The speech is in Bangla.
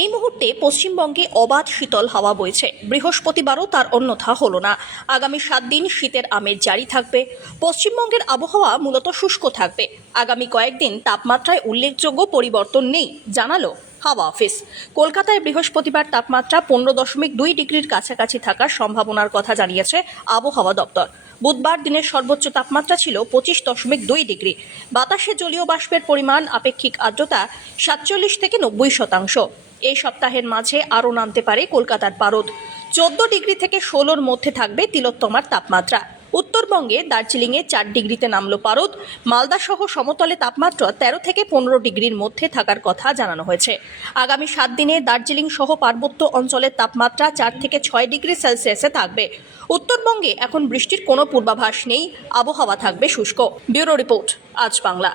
এই মুহূর্তে পশ্চিমবঙ্গে অবাধ শীতল হাওয়া বইছে। বৃহস্পতিবারও তার অন্যথা হলো না। আগামী 7 দিন শীতের আমেজ জারি থাকবে। পশ্চিমবঙ্গের আবহাওয়া মূলত শুষ্ক থাকবে। আগামী কয়েকদিন তাপমাত্রায় উল্লেখযোগ্য পরিবর্তন নেই, জানালো হাওয়া অফিস। কলকাতায় বৃহস্পতিবার তাপমাত্রা 15.2 ডিগ্রির কাছাকাছি থাকার সম্ভাবনার কথা জানিয়েছে আবহাওয়া দপ্তর। বুধবার দিনের সর্বোচ্চ তাপমাত্রা ছিল 25.2 ডিগ্রি। বাতাসে জলীয় বাষ্পের পরিমাণ, আপেক্ষিক আর্দ্রতা 47 থেকে 90%। এই সপ্তাহের মাঝে আরও নামতে পারে কলকাতার পারদ। 14 ডিগ্রি থেকে 16-র মধ্যে থাকবে তিলোত্তমার তাপমাত্রা। উত্তরবঙ্গে দার্জিলিংয়ে 4 ডিগ্রিতে নামল পারদ। মালদা সহ সমতলে তাপমাত্রা 13 থেকে 15 ডিগ্রির মধ্যে থাকার কথা জানানো হয়েছে। আগামী 7 দিনে দার্জিলিং সহ পার্বত্য অঞ্চলের তাপমাত্রা 4 থেকে 6 ডিগ্রি সেলসিয়াসে থাকবে। উত্তরবঙ্গে এখন বৃষ্টির কোনো পূর্বাভাস নেই, আবহাওয়া থাকবে শুষ্ক। ব্যুরো রিপোর্ট, আজ বাংলা।